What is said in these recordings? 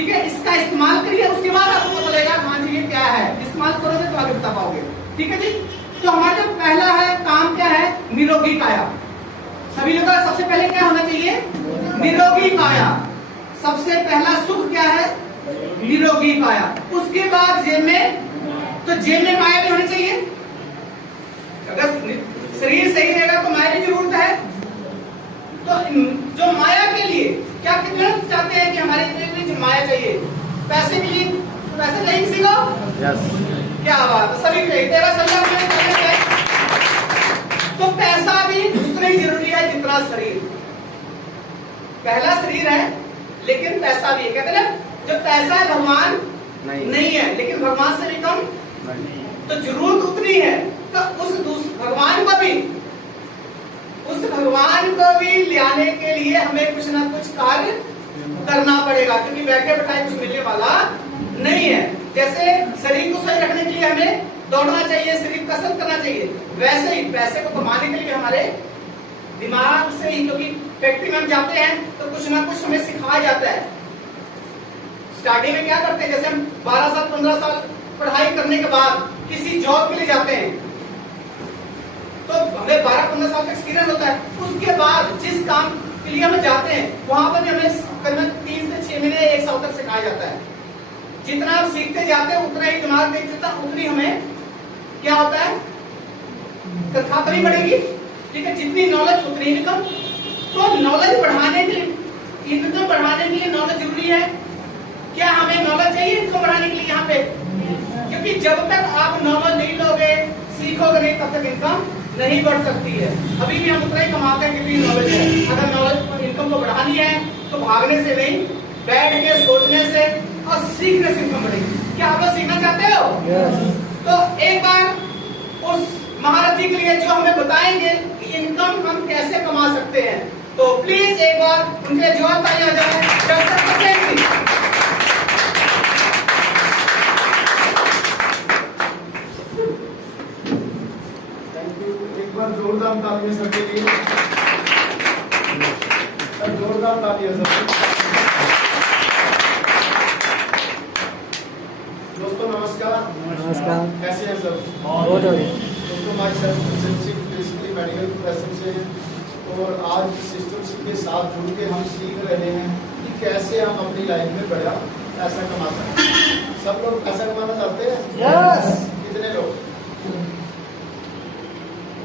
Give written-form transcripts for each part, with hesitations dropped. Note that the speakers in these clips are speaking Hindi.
ठीक है, इसका इस्तेमाल करिए, उसके बाद आपको पता लगेगा हाँ जी ये क्या है, इस्तेमाल करोगे तो आगे बता पाओगे। ठीक है जी। तो हमारा जो पहला है काम क्या है, निरोगी काया। सभी लोगों का सबसे पहले क्या होना चाहिए, निरोगी काया। सबसे पहला सुख क्या है, निरोगी काया। उसके बाद जेब में, तो जेब में माया भी होनी चाहिए। अगर शरीर सही रहेगा तो माया की जरूरत है। तो जो माया के लिए क्या कितना चाहते हैं कि हमारे लिए माया चाहिए, पैसे के लिए पैसे चाहिए किसी को, क्या बात है, सभी को तेरा सभी। तो पैसा भी उतना ही जरूरी है जितना शरीर। पहला शरीर है लेकिन पैसा भी है। कहते हैं जो पैसा है भगवान नहीं है, लेकिन भगवान से भी कम नहीं। तो जरूरत उतनी है, तो उस भगवान को भी लाने के लिए हमें कुछ ना कुछ कार्य करना पड़ेगा, क्योंकि बैठे बैठाए कुछ मिलने वाला नहीं है। जैसे शरीर को सही रखने के लिए हमें दौड़ना चाहिए, शरीर कसरत करना चाहिए, वैसे ही पैसे को कमाने के लिए हमारे दिमाग से ही, क्योंकि फैक्ट्री में हम जाते हैं तो कुछ ना कुछ हमें सिखाया जाता है। स्टार्टिंग में क्या करते हैं, जैसे हम 12 साल 15 साल पढ़ाई करने के बाद किसी जॉब के लिए जाते हैं तो हमें 12-15 साल का एक्सपीरियंस होता है। उसके बाद जिस काम के लिए हम जाते हैं वहां पर भी हमें करीबन 3 से 6 महीने 1 साल तक सिखाया जाता है। जितना आप सीखते जाते हैं उतना ही दिमाग में जितना उतनी हमें क्या होता है, तनख्वाह भी बढ़ेगी। ठीक है, जितनी नॉलेज उतनी इनकम। तो नॉलेज बढ़ाने के लिए, इनकम बढ़ाने के लिए नॉलेज जरूरी है। क्या हमें नॉलेज चाहिए इनकम बढ़ाने के लिए यहाँ पे? क्योंकि जब तक आप नॉलेज नहीं लोगे, सीखोगे नहीं, तब तक इनकम नहीं बढ़ सकती है। अभी भी हम उतना ही कमाते हैं क्योंकि नॉलेज है। अगर नॉलेज इनकम को बढ़ानी है तो भागने से नहीं, बैठ के सोचने से और सीखने से इनकम बढ़ेगी। क्या आप लोग सीखना चाहते हो? तो एक बार उस महारथी के लिए जो हमें बताएंगे कि इनकम हम कैसे कमा सकते हैं, तो प्लीज एक बार उनके जवाब ताली आ जाए। डॉक्टर पटेल जी। जोरदार तालियां सबके लिए, जोरदार तालियां सबके। दोस्तों नमस्कार। नमस्कार। कैसे हैं सब? बहुत बढ़िया। दोस्तों हमारी सिस्टमशिप बेसिकली मेडिकल प्रोफेशन से, और आज सिस्टमशिप के साथ जुड़ के हम सीख रहे हैं कि कैसे हम अपनी लाइफ में बड़ा पैसा कमा सकते हैं। सब लोग पैसा कमाना चाहते हैं? यस। कितने लोग?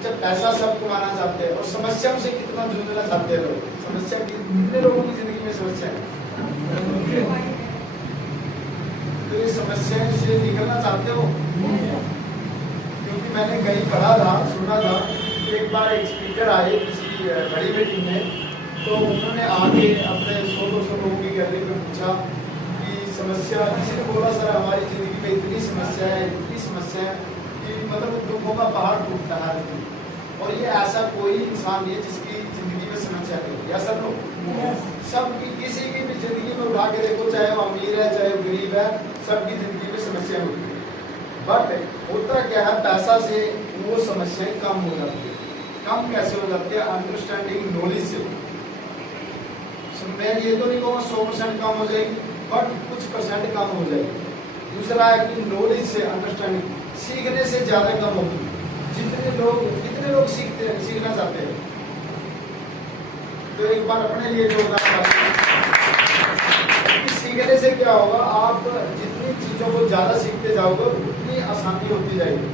जब पैसा सब कमाना चाहते हैं, और समस्याओं से कितना जूझना चाहते हैं लोग। समस्या कितने लोगों की जिंदगी में समस्या है? तो ये समस्या से निकलना चाहते हो? क्योंकि मैंने कहीं पढ़ा था, सुना था, एक बार एक स्पीकर आए किसी बड़ी मीटिंग में, तो उन्होंने आके अपने 100-200 लोगों की गैलरी में पूछा कि समस्या, किसी ने बोला सर हमारी जिंदगी में इतनी समस्या है, इतनी समस्या है कि मतलब दुखों का पहाड़ टूटता है। और ये ऐसा कोई इंसान नहीं है जिसकी जिंदगी में समस्या नहीं। या सब लोग सबकी, किसी की भी जिंदगी में उठा के देखो, चाहे वो अमीर है चाहे वो गरीब है, सबकी जिंदगी में समस्या होती है। बट होता क्या है, पैसा से वो समस्याएं कम हो जाती है। कम कैसे हो जाती है? अंडरस्टैंडिंग, नॉलेज से। मैं ये तो नहीं कहूँगा 100% कम हो जाएगी, बट कुछ % कम हो जाएगी। दूसरा है कि नॉलेज से, अंडरस्टैंडिंग, सीखने से ज्यादा कम होगी। कितने लोग सीखना चाहते हैं? तो एक बार अपने लिए जोरदार सीखने से क्या होगा, आप जितनी चीजों को ज्यादा सीखते जाओगे उतनी आसानी होती जाएगी।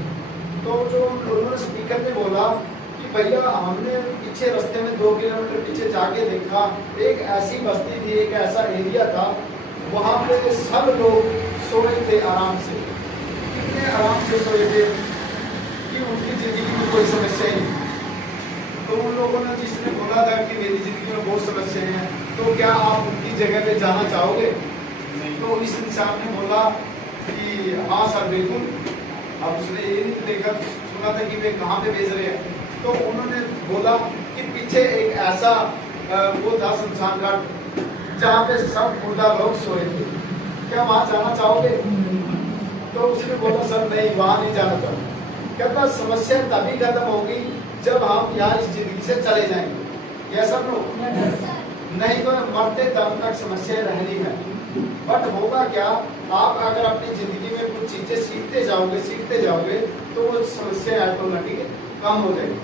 तो जो उन्होंने स्पीकर ने बोला कि भैया हमने पीछे रास्ते में 2 किलोमीटर पीछे जाके देखा, एक ऐसी बस्ती थी, एक ऐसा एरिया था, वहां पे सब लोग सोए थे आराम से। कितने आराम से सोए थे कि उनकी जिंदगी में कोई समस्या ही नहीं। तो उन लोगों ने जिसने बोला था कि मेरी जिंदगी में बहुत समस्याएं हैं, तो क्या आप उनकी जगह पे जाना चाहोगे? तो इस इंसान ने बोला कि हाँ सर बिल्कुल। अब उसने ये नहीं देखा, सुना था कि वे कहाँ पे भेज रहे हैं। तो उन्होंने बोला कि पीछे एक ऐसा वो था शमशान घाट जहाँ पे सब मुर्दा लोग सोए थे, क्या वहाँ जाना चाहोगे? तो उसने बोला सर नहीं, वहाँ नहीं जाना चाहूँगा। कहता समस्या तभी खत्म होगी जब हम यहाँ इस जिंदगी से चले जाएंगे। यह सब लोग नहीं तो मरते दम तक समस्याएं रहनी है। बट होगा क्या, आप अगर अपनी जिंदगी में कुछ चीजें सीखते जाओगे तो वो समस्याएं ऑटोमेटिक कम हो जाएगी।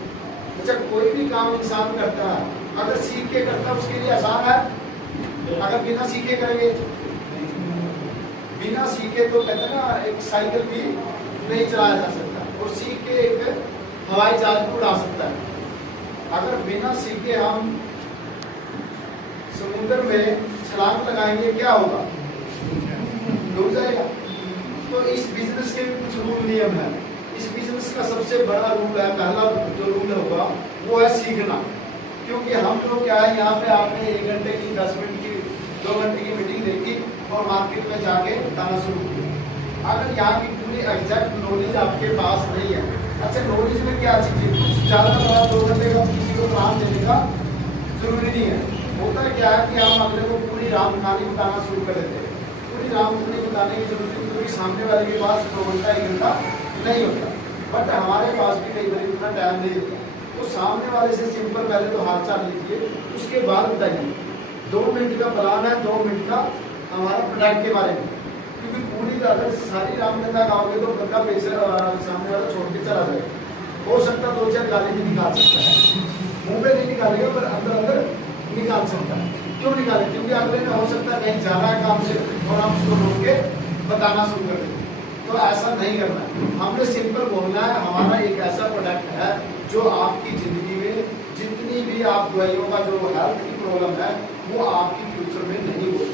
अच्छा, कोई भी काम इंसान करता है अगर सीख के करता है उसके लिए आसान है, अगर बिना सीखे करेंगे, बिना सीखे तो कहते हैं ना एक साइकिल भी नहीं चलाया जा सकता, और सीख के एक हवाई जहाज भी उड़ा सकता है। अगर बिना सीखे हम समुद्र में छलांग लगाएंगे क्या होगा, डूब जाएगा। तो इस बिजनेस के भी कुछ रूल नियम है। इस बिजनेस का सबसे बड़ा रूल है, पहला जो रूल होगा वो है सीखना। क्योंकि हम लोग क्या है, यहाँ पे आपने 1 घंटे की 10 मिनट की 2 घंटे की मीटिंग देखी और मार्केट में जाके बताना शुरू किया। अगर यहाँ की पूरी एग्जैक्ट नॉलेज आपके पास नहीं है, अच्छा नॉलेज में क्या चीजें, कुछ ज्यादा बड़ा 2 घंटे का किसी को काम देने का जरूरी नहीं है। होता क्या है कि हम अगले को पूरी राम कहानी बताना शुरू कर देते हैं। पूरी राम कहानी बताने की जरूरत नहीं, क्योंकि सामने वाले के पास 2 घंटा 1 घंटा नहीं होता। बट हमारे पास भी कई बार इतना टाइम नहीं होता। तो सामने वाले से सिंपल पहले तो हाल चाल लीजिए, उसके बाद बताइए। 2 मिनट का प्लान है, 2 मिनट का हमारा प्रोडक्ट के बारे में। क्योंकि पूरी अगर सारी राम कथा गाओगे तो बंदा पैसे सामने वाला छोड़ के चला जाएगा। हो सकता 2-4 गाली भी निकाल सकता है, मुंह पे नहीं निकालेगा पर अंदर अंदर निकाल सकता है। क्यों निकाले, क्योंकि अगले में हो सकता है कहीं जा रहा है काम से और हम उसको रोक के बताना शुरू कर देंगे। तो ऐसा नहीं करना है, हमने सिंपल बोलना है। हमारा एक ऐसा प्रोडक्ट है जो आपकी जिंदगी में जितनी भी आप दवाइयों का जो हेल्थ की प्रॉब्लम है वो आपकी फ्यूचर में नहीं होगी।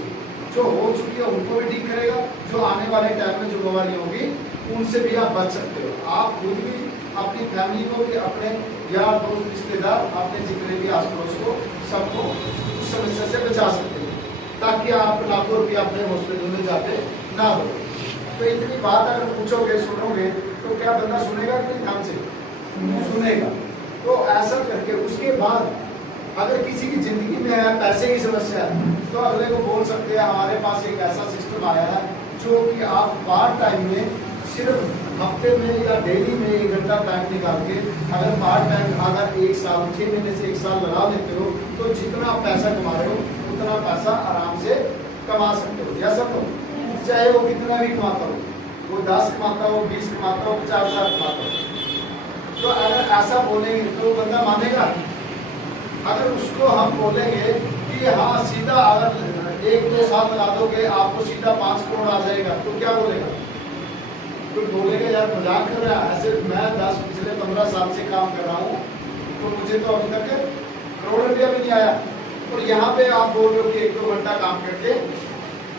जो हो चुकी है उनको भी ठीक करेगा, जो आने वाले टाइम में जो बीमारी होगी उनसे भी आप बच सकते हो। आप खुद भी, अपनी फैमिली को भी, अपने यार दोस्त रिश्तेदार, अपने जितने भी आस पड़ोस को, सबको उस समस्या से बचा सकते हैं, ताकि आप लाखों रुपया अपने हॉस्पिटल में जाते ना हो। तो इतनी बात अगर पूछोगे, सुनोगे, तो क्या बंदा सुनेगा कि नहीं, ध्यान से सुनेगा। तो ऐसा करके उसके बाद अगर किसी की जिंदगी में है पैसे की समस्या है तो अगले को बोल सकते हैं हमारे पास एक ऐसा सिस्टम आया है जो कि आप पार्ट टाइम में सिर्फ हफ्ते में या डेली में 1 घंटा टाइम निकाल के अगर पार्ट टाइम अगर 1 साल 6 महीने से 1 साल लगा लेते हो तो जितना आप पैसा कमा रहे हो उतना पैसा आराम से कमा सकते हो। या सब चाहे वो कितना भी कमाता हो, वो 10 कमाता हो, 20 कमाता हो, 50,000 कमाता हो। तो अगर ऐसा बोलेंगे तो बंदा मानेगा। अगर उसको हम बोलेंगे कि हाँ सीधा अगर 1-2 साल लगा दोगे आपको सीधा 5 करोड़ आ जाएगा, तो क्या बोलेगा? कोई बोलेगा यार मजाक कर रहा है, ऐसे मैं पिछले 15 साल से काम कर रहा हूँ तो मुझे तो अभी तक करोड़ रुपया भी नहीं आया, और यहाँ पे आप बोल रहे हो कि 1-2 घंटा काम करके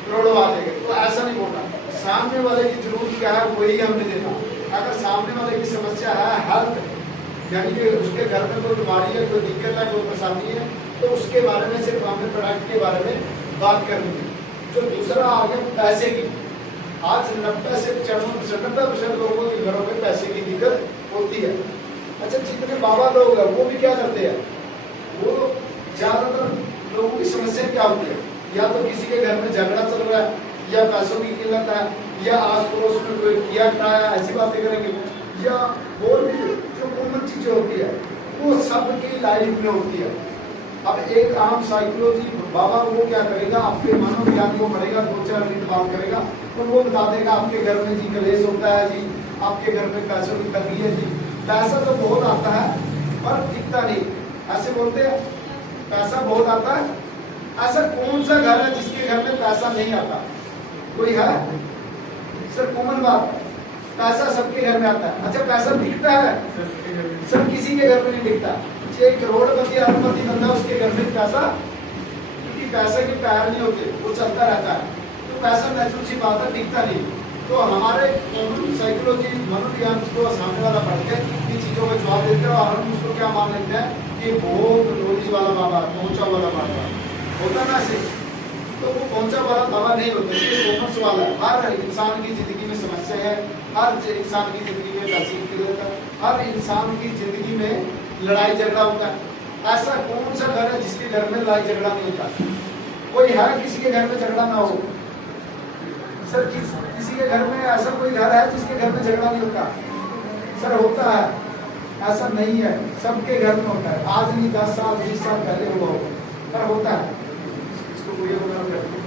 करोड़ों आ जाएगा। तो ऐसा नहीं बोलना। सामने वाले की जरूरत क्या है वही हमने देना। अगर सामने वाले की समस्या है हेल्थ, यानी कि उसके घर में कोई बीमारी है, कोई दिक्कत है, कोई परेशानी है, तो उसके बारे में सिर्फ हमने प्रोडक्ट के बारे में बात करनी है। जो दूसरा आ गया पैसे की, आज 90% लोगों के घरों में पैसे की दिक्कत होती है। अच्छा, जितने बाबा लोग हैं वो भी क्या करते हैं, वो ज्यादातर लोगों की समस्या क्या होती है, या तो किसी के घर में झगड़ा चल रहा है, या पैसों की किल्लत है, या आस पड़ोस में कोई किया कराया, ऐसी बातें करेंगे, या और भी जो कॉमन चीजें होती है वो सबकी लाइफ में होती है। अब एक आम साइकोलॉजी बाबा वो क्या करेगा, आपके मनोविज्ञान को पढ़ेगा, 2-4 मिनट बात करेगा तो वो बता देगा आपके घर में जी कलेश होता है, जी आपके घर में पैसों की तंगी है, जी पैसा तो बहुत आता है पर दिखता नहीं। ऐसे बोलते हैं पैसा बहुत आता है। ऐसा कौन सा घर है जिसके घर में पैसा नहीं आता? कोई है? सर कॉमन बात है, पैसा सबके घर में आता है। अच्छा, पैसा दिखता है? सर किसी के घर में नहीं दिखता। एक करोड़पति अरबपति बंदा उसके घर में पैसा, क्योंकि पैसे के पैर नहीं होते, वो चलता रहता है। तो पैसा नेचुरल सी बात है, दिखता नहीं। तो हमारे साइकोलॉजी मनोविज्ञान को सामने वाला पढ़ के इन चीजों का जवाब देते हैं, और हम उसको क्या मान लेते हैं कि बहुत नॉलेज वाला बाबा, पहुंचा वाला बाबा होता ना ऐसे। तो वो पहुंचा वाला बाबा नहीं होता, ये कॉमर्स वाला है। हर इंसान की जिंदगी में समस्या है, हर इंसान की जिंदगी में पैसे की किल्लत है, हर इंसान की जिंदगी में लड़ाई झगड़ा होता है। ऐसा कौन सा घर है जिसके घर में लड़ाई झगड़ा नहीं होता? कोई है किसी के घर में झगड़ा ना हो? सर किसी के घर में ऐसा कोई घर है जिसके घर में झगड़ा नहीं होता? सर होता है, ऐसा नहीं है, सबके घर में होता है। आज नहीं 10 साल 20 साल पहले हुआ होगा, पर होता है। गुड़िया वगैरह करते हैं।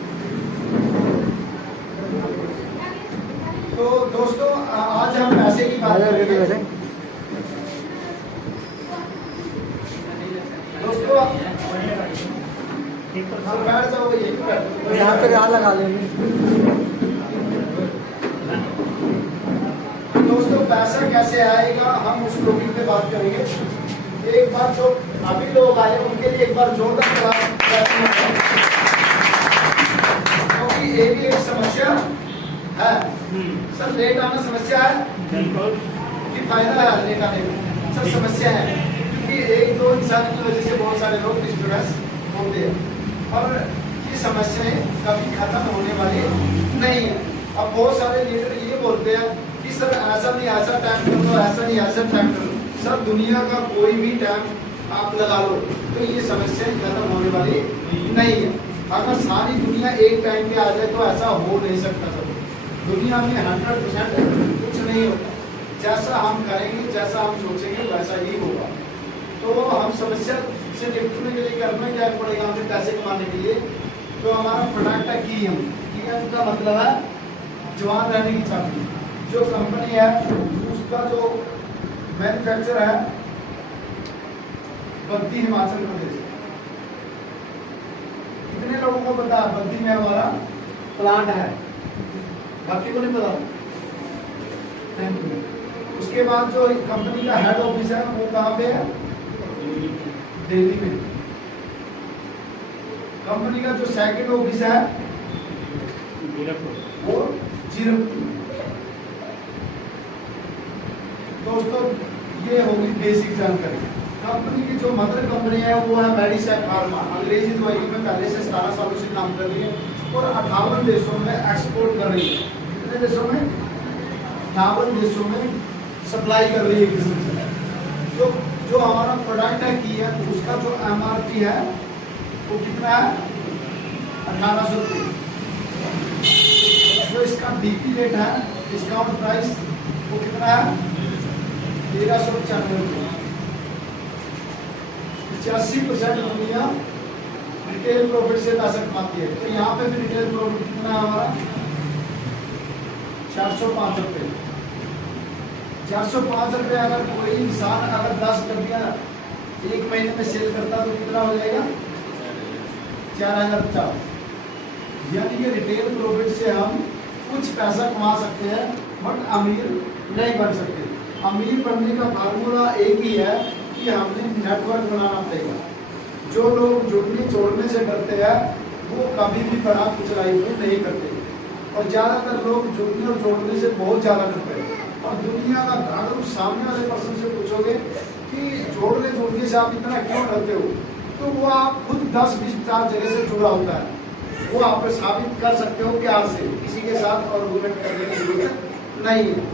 तो दोस्तों आज हम पैसे की बात करेंगे। दोस्तों हम बैठ जाओ, यही बैठ यहाँ पे यहाँ लगा लेंगे। दोस्तों पैसा कैसे आएगा हम उस टॉपिक पे बात करेंगे। एक बार जो अभी लोग आए उनके लिए एक बार जोरदार क्लास, क्योंकि ये भी एक समस्या है। सर लेट आना समस्या है कि फायदा है लेट आने में? सर समस्या है, क्योंकि एक दो इंसान की वजह से बहुत सारे लोग डिस्टर्बेंस होते हैं और ये समस्याएं कभी खत्म होने वाली नहीं है। अब बहुत सारे लीडर ये बोलते हैं कि सर ऐसा नहीं ऐसा टाइम कर लो, ऐसा नहीं ऐसा टाइम कर लो। सर दुनिया का कोई भी टाइम आप लगा लो तो ये समस्याएं खत्म होने वाली नहीं है। अगर सारी दुनिया एक टाइम पे आ जाए तो ऐसा हो नहीं सकता। सर दुनिया में 100% कुछ नहीं होता। जैसा हम करेंगे, जैसा हम सोचेंगे वैसा ही होगा। तो हम समस्या से निपटने के लिए करना क्या पड़ेगा हमें पैसे कमाने के लिए? तो हमारा प्रोडक्ट है कीएम। कीएम का मतलब है जवान रहने की चाबी। जो कंपनी है उसका जो मैन्युफैक्चर है बद्दी हिमाचल प्रदेश। कितने लोगों को पता है बद्दी में हमारा प्लांट है? बाकी को नहीं पता। Thank you. उसके बाद जो कंपनी का हेड ऑफिस है वो कहाँ पे है? दिल्ली में। कंपनी का जो सेकंड ऑफिस है वो जीरकपुर। दोस्तों ये होगी बेसिक जानकारी। कंपनी की जो मदर कंपनी है वो है मेडिसेप फार्मा। अंग्रेजी दवाइयों में पहले से 17 सालों से काम कर रही है और 58 देशों में एक्सपोर्ट कर रही है। कितने देशों में? 58 देशों में सप्लाई कर रही है किसी से। जो हमारा प्रोडक्ट है की है उसका जो एमआरपी है वो कितना है? 1800 रुपये। जो इसका डीपी रेट है डिस्काउंट प्राइस वो कितना है? 1395 रुपये। 85% दुनिया रिटेल प्रॉफिट से पैसा कमाती है। तो यहाँ पे भी रिटेल प्रॉफिट कितना है हमारा? 405 रुपये। 405 रुपये अगर कोई इंसान अगर 10 डब्बियां एक महीने में सेल करता तो कितना हो जाएगा? 4050। यानी कि रिटेल प्रॉफिट से हम कुछ पैसा कमा सकते हैं बट अमीर नहीं बन सकते। अमीर बनने का फार्मूला एक ही है कि हमने नेटवर्क बनाना पड़ेगा। जो लोग जुड़ने जोड़ने से डरते हैं वो कभी भी बड़ा कुछ लाइफ में नहीं करते और ज्यादातर लोग जुड़ने और जोड़ने से बहुत ज्यादा डरते हैं। और दुनिया का अगर उस सामने वाले पर्सन से पूछोगे कि जोड़ने जोड़ने से आप इतना क्यों डरते हो तो वो आप खुद 10-20 जगह से जुड़ा होता है। वो आप साबित कर सकते हो प्यार से। किसी के साथ आर्गुमेंट करने की जरूरत नहीं है,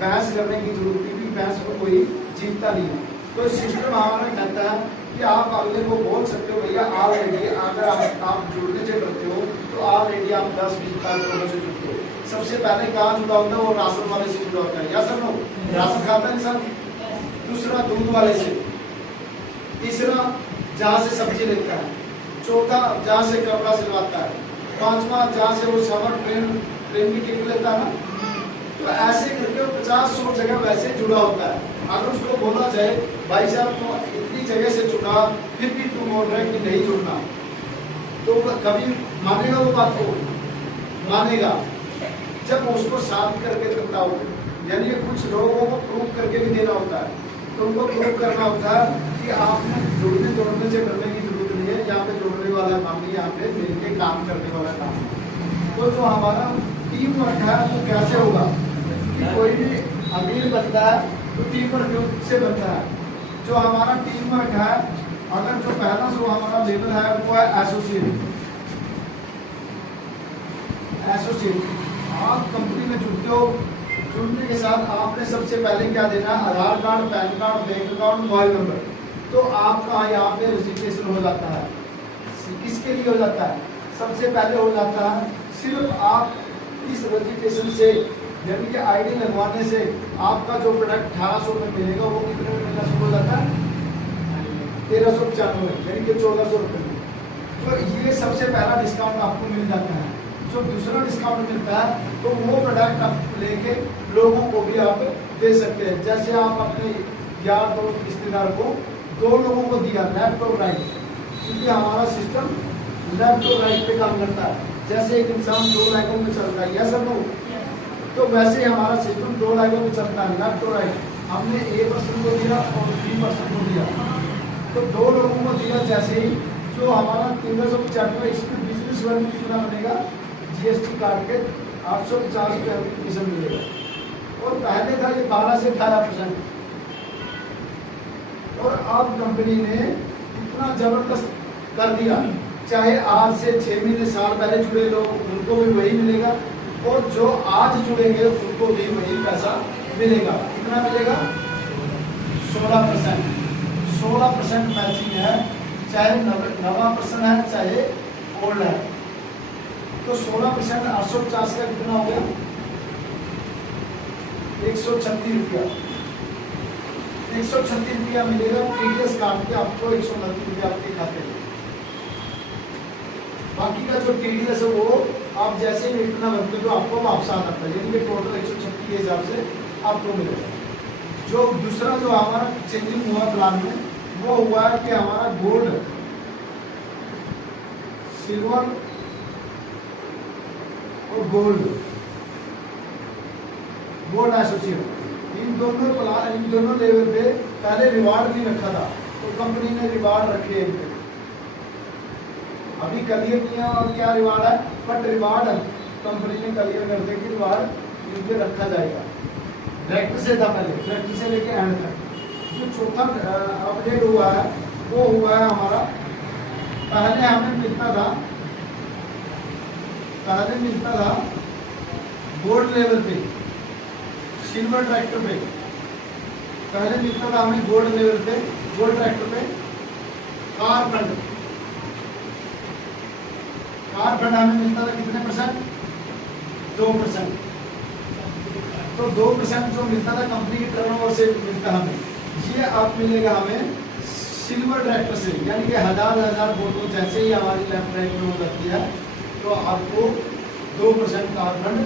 बहस करने की जरूरत नहीं, बहस को कोई जीतता नहीं है। तो सिस्टम हमारा कहता है कि आप अगले को बोल सकते हो भैया ऑलरेडी अगर आप जुड़ने से डरते हो तो ऑलरेडी आप 10-20 लोगों से जुड़ते हो। सबसे पहले कहाँ जुड़ा होता है? वो राशन वाले से जुड़ा होता है। या सर नो? राशन खाता है इंसान। दूसरा दूध वाले से। तीसरा जहाँ से सब्जी लेता है। चौथा जहाँ से कपड़ा सिलवाता है। पांचवा जहाँ से वो सफर ट्रेन की टिकट लेता है ना। तो ऐसे करके 50-100 जगह वैसे जुड़ा होता है। अगर उसको बोला जाए भाई साहब तो इतनी जगह से जुड़ा फिर भी तुम बोल रहे कि नहीं जुड़ना तो कभी मानेगा? वो बात को मानेगा जब उसको साबित करके करता हो। यानी कुछ लोगों को प्रूव करके भी देना होता है। तो उनको प्रूव करना होता है कि आपने जुड़ने जोड़ने से करने की जरूरत नहीं है। यहाँ पे जुड़ने वाला काम नहीं, यहाँ पे मिलकर काम करने वाला काम है। तो जो हमारा टीम वर्क है वो कैसे होगा? कोई भी अमीर बनता है तो टीम वर्क से बनता है। जो हमारा टीम वर्क है अगर जो पहला जो हमारा लेवल है वो है एसोसिएट। आप कंपनी में जुड़ते हो, जुड़ने के साथ आपने सबसे पहले क्या देना है? Aadhaar card, PAN card, bank account, mobile number. तो आपका यहाँ पे रजिस्ट्रेशन हो जाता है। किसके लिए हो जाता है? सबसे पहले हो जाता है सिर्फ आप इस रजिस्ट्रेशन से यानी कि आईडी लगवाने से आपका जो प्रोडक्ट 1800 में मिलेगा वो कितने में मिलना शुरू हो जाता है? 1395 यानी कि 1400 रुपये में। तो तो ये सबसे पहला डिस्काउंट आपको मिल जाता है। जो दूसरा डिस्काउंट मिलता है तो वो प्रोडक्ट आप लेके लोगों को भी आप दे सकते हैं। जैसे आप अपने यार दोस्त रिश्तेदार को 2 लोगों को दिया लेफ्ट और राइट, क्योंकि हमारा सिस्टम लेफ्ट और राइट पे काम करता है। जैसे एक इंसान 2 लाइनों में चल रहा है, यस और नो, तो वैसे ही हमारा सिस्टम 2 लाइनों में चलता है, लेफ्ट और राइट। हमने A पर्सन को दिया और B पर्सन को दिया, तो 2 लोगों को दिया। जैसे ही जो हमारा 1395 इसमें बिजनेस वैल्यू कितना बनेगा, GST काट के 850 रुपये कमीशन मिलेगा। और पहले था ये 12 से 18%, और अब कंपनी ने इतना जबरदस्त कर दिया, चाहे आज से 6 महीने साल पहले जुड़े लोग उनको भी वही मिलेगा, और जो आज जुड़ेंगे उनको भी वही पैसा मिलेगा। कितना मिलेगा? 16%। 16% मैचिंग है, चाहे नवा पर्सन है चाहे ओल्ड है। तो 16% 850 का कितना हो गया? 136 रुपया। 136 रुपया मिलेगा, TDS काट के आपको 129 रुपया आपके खाते में। बाकी का जो TDS है वो आप जैसे ही इतना भरते हो आपको वापस आ जाता है, यानी कि टोटल 136 के हिसाब से आपको मिलेगा। जो दूसरा जो हमारा चेंजिंग हुआ प्लान में वो हुआ है कि हमारा गोल्ड, सिल्वर और गोल्ड एसोसिएट, इन दोनों लेवल पे पहले रिवार्ड नहीं रखा था, तो कंपनी ने रिवार्ड रखे हैं। अभी क्लियर किया और क्या रिवार्ड है, बट रिवार्ड कंपनी ने क्लियर कर दिया कि रिवार्ड इनके रखा जाएगा। डायरेक्ट से था पहले, डायरेक्ट से लेके एंड तक। जो चौथा अपडेट हुआ है वो हुआ है हमारा, पहले हमें मिलता था गोल्ड लेवल पे, सिल्वर ट्रैक्टर पे। पहले मिलता था हमें गोल्ड लेवल पे, गोल्ड ट्रैक्टर पे कार फंड हमें मिलता था कितने %? 2%। तो 2% जो मिलता था कंपनी के टर्नओवर से मिलता हमें, ये अब मिलेगा हमें सिल्वर ट्रैक्टर से, यानी कि 1000 फोटो जैसे ही हमारी लेफ्ट राइट में हो जाती है तो आपको 2% कार फंड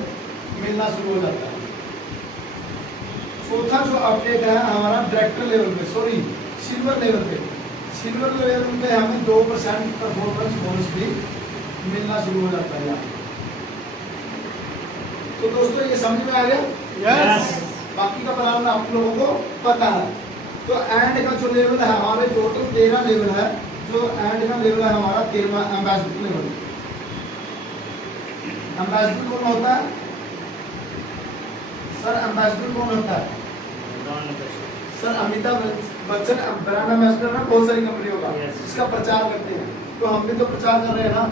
मिलना शुरू हो जाता है। चौथा जो अपडेट है हमारा डायरेक्टर लेवल पे, सॉरी सिल्वर लेवल पे, सिल्वर लेवल पे हमें 2% परफॉर्मेंस बोनस भी मिलना शुरू हो जाता है। तो दोस्तों ये समझ में आ गया? यस। बाकी का प्लान आप लोगों को पता है। तो एंड का जो लेवल है हमारे टोटल 13 लेवल है। जो एंड का लेवल है हमारा 13वां एम्बेसडर लेवल। एम्बेसडर कौन होता है सर? एम्बेसडर कौन होता है sir? Amitabh Bachchan brand ambassador ना बहुत सारी कंपनियों का, इसका प्रचार करते हैं, तो हम भी तो प्रचार कर रहे हैं ना।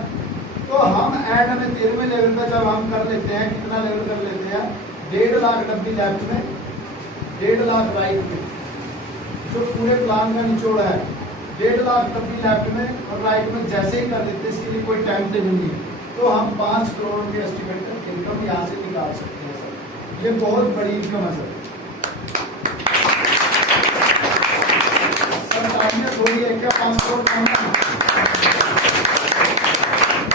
तो हम एंड में 13वें लेवल पे जब हम कर लेते हैं, कितना लेवल कर लेते हैं? 1.5 लाख डब्बी लेफ्ट में, 1.5 लाख राइट में। जो पूरे प्लान का निचोड़ है 1.5 लाख डब्बी लेफ्ट में और राइट में जैसे ही कर लेते हैं, इसके लिए कोई टाइम टेबल नहीं है, तो हम 5 करोड़ की एस्टिमेटेड इनकम यहाँ से निकाल सकते हैं सर। ये बहुत बड़ी इनकम है सर। सरकार थोड़ी है क्या 5 करोड़ कमाना?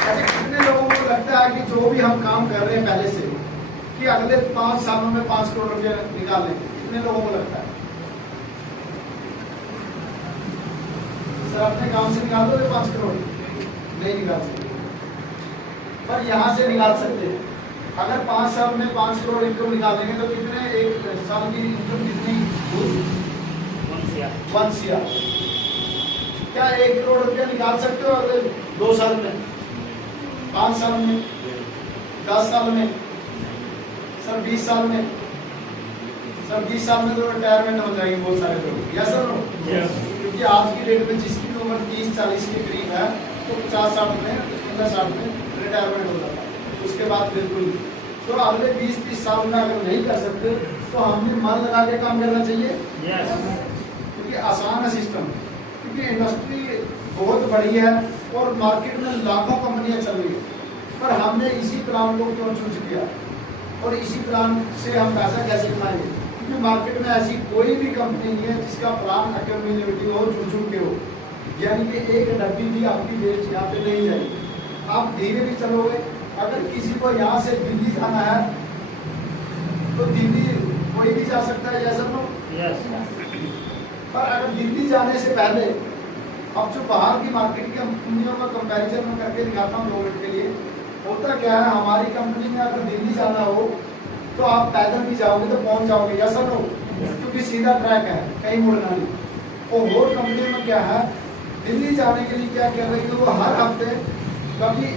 कितने लोगों को लगता है कि जो भी हम काम कर रहे हैं पहले से कि अगले 5 सालों में 5 करोड़ रुपया निकाल लेंगे? कितने लोगों को लगता है? सर अपने काम से निकाल दो 5 करोड़? नहीं निकाल सकते, पर यहाँ से निकाल सकते हैं। अगर 5 साल में 5 करोड़ इनकम निकालेंगे तो कितने, एक साल की इनकम कितनी? 1 CR। क्या 1 करोड़ रुपया निकाल सकते हो अगले 2 साल में, 5 साल में, 10 साल में, सर 20 साल में? सर 20 साल में तो रिटायरमेंट हो जाएगी बहुत सारे लोग, यस सर? क्योंकि आज की डेट में जिसकी भी उम्र 30-40 के करीब है तो 50-60 में, 50-60 में रिटायरमेंट हो जाता है। उसके बाद बिल्कुल। तो अगले 20-30 साल में अगर नहीं कर सकते तो हमें मन लगा के काम करना चाहिए, क्योंकि आसान है सिस्टम, क्योंकि इंडस्ट्री बहुत बड़ी है और मार्केट में लाखों कंपनियां चल रही है, पर हमने इसी प्लान को क्यों चूज किया और इसी प्लान से हम पैसा कैसे कमाएंगे? क्योंकि मार्केट में ऐसी कोई भी कंपनी नहीं है जिसका प्लान अकेडमिलिटी हो, जुड़ के हो। यानी कि एक डब्बी भी आपकी वेस्ट यहाँ पे नहीं जाएगी। आप धीरे भी चलोगे। अगर किसी को यहाँ से दिल्ली जाना है तो दिल्ली कोई भी जा सकता है, जैसा तो पर अगर दिल्ली जाने से पहले अब जो बाहर की मार्केट की कंपनियों का कंपैरिजन में करके दिखाता हूँ 2 मिनट के लिए। होता क्या है, हमारी कंपनी में अगर दिल्ली जाना हो तो आप पैदल भी जाओगे तो पहुंच जाओगे, या सर हो, क्योंकि सीधा ट्रैक है, कहीं मुड़ना नहीं। और कंपनी में क्या है, दिल्ली जाने के लिए क्या कर रही है वो हर हफ्ते कभी